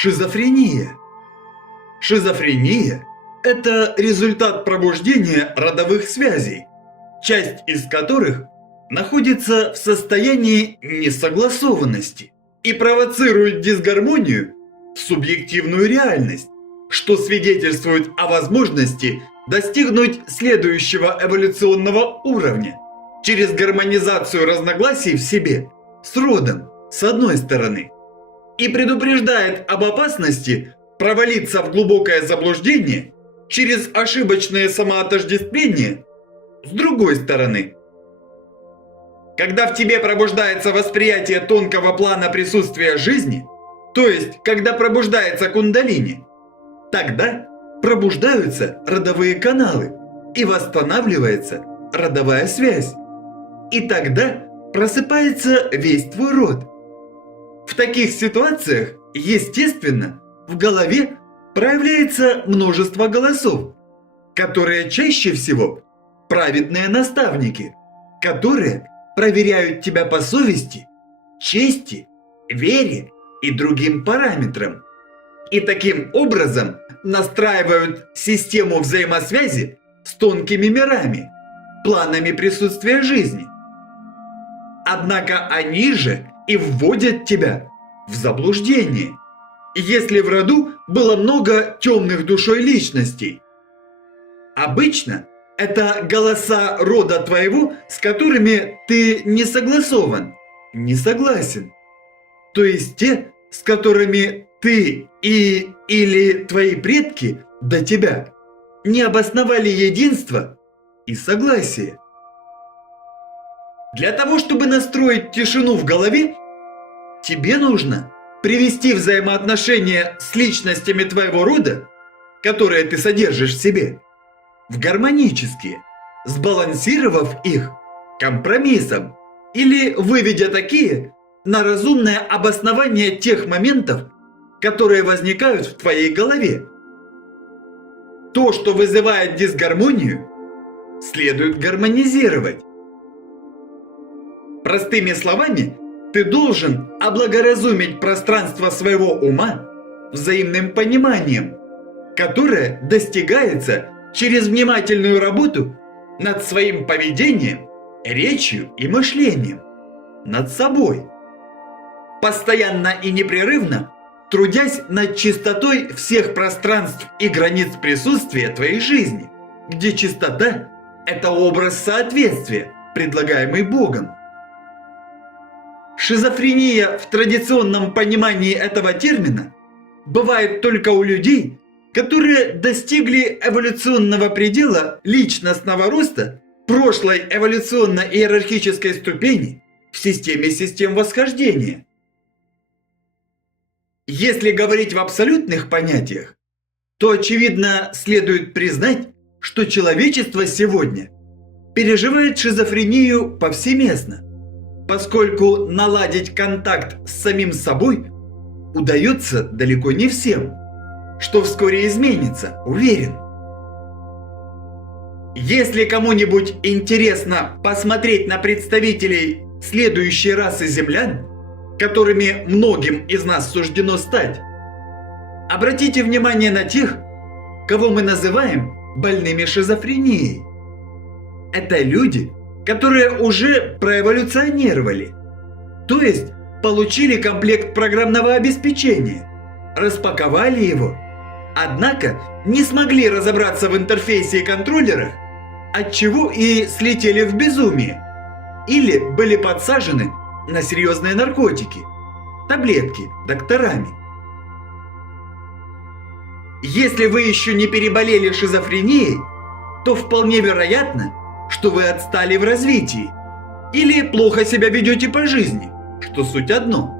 Шизофрения. Шизофрения – это результат пробуждения родовых связей, часть из которых находится в состоянии несогласованности и провоцирует дисгармонию в субъективную реальность, что свидетельствует о возможности достигнуть следующего эволюционного уровня через гармонизацию разногласий в себе с родом, с одной стороны, и предупреждает об опасности провалиться в глубокое заблуждение через ошибочное самоотождествление с другой стороны. Когда в тебе пробуждается восприятие тонкого плана присутствия жизни, то есть когда пробуждается кундалини, тогда пробуждаются родовые каналы и восстанавливается родовая связь. И тогда просыпается весь твой род. В таких ситуациях, естественно, в голове проявляется множество голосов, которые чаще всего праведные наставники, которые проверяют тебя по совести, чести, вере и другим параметрам. И таким образом настраивают систему взаимосвязи с тонкими мирами, планами присутствия жизни. Однако они же и вводят тебя в заблуждение, если в роду было много темных душой личностей. Обычно это голоса рода твоего, с которыми ты не согласован, не согласен. То есть те, с которыми ты или твои предки до тебя не обосновали единство и согласие. Для того, чтобы настроить тишину в голове, тебе нужно привести взаимоотношения с личностями твоего рода, которые ты содержишь в себе, в гармонические, сбалансировав их компромиссом или выведя такие на разумное обоснование тех моментов, которые возникают в твоей голове. То, что вызывает дисгармонию, следует гармонизировать. Простыми словами, ты должен облагоразумить пространство своего ума взаимным пониманием, которое достигается через внимательную работу над своим поведением, речью и мышлением, над собой. Постоянно и непрерывно трудясь над чистотой всех пространств и границ присутствия твоей жизни, где чистота – это образ соответствия, предлагаемый Богом. Шизофрения в традиционном понимании этого термина бывает только у людей, которые достигли эволюционного предела личностного роста прошлой эволюционно-иерархической ступени в системе систем восхождения. Если говорить в абсолютных понятиях, то очевидно следует признать, что человечество сегодня переживает шизофрению повсеместно, поскольку наладить контакт с самим собой удается далеко не всем, что вскоре изменится, уверен. Если кому-нибудь интересно посмотреть на представителей следующей расы землян, которыми многим из нас суждено стать, обратите внимание на тех, кого мы называем больными шизофренией. Это люди, которые уже проэволюционировали, то есть получили комплект программного обеспечения, распаковали его, однако не смогли разобраться в интерфейсе и контроллерах, отчего и слетели в безумие, или были подсажены на серьезные наркотики, таблетки докторами. Если вы еще не переболели шизофренией, то вполне вероятно, что вы отстали в развитии или плохо себя ведете по жизни, что суть одно.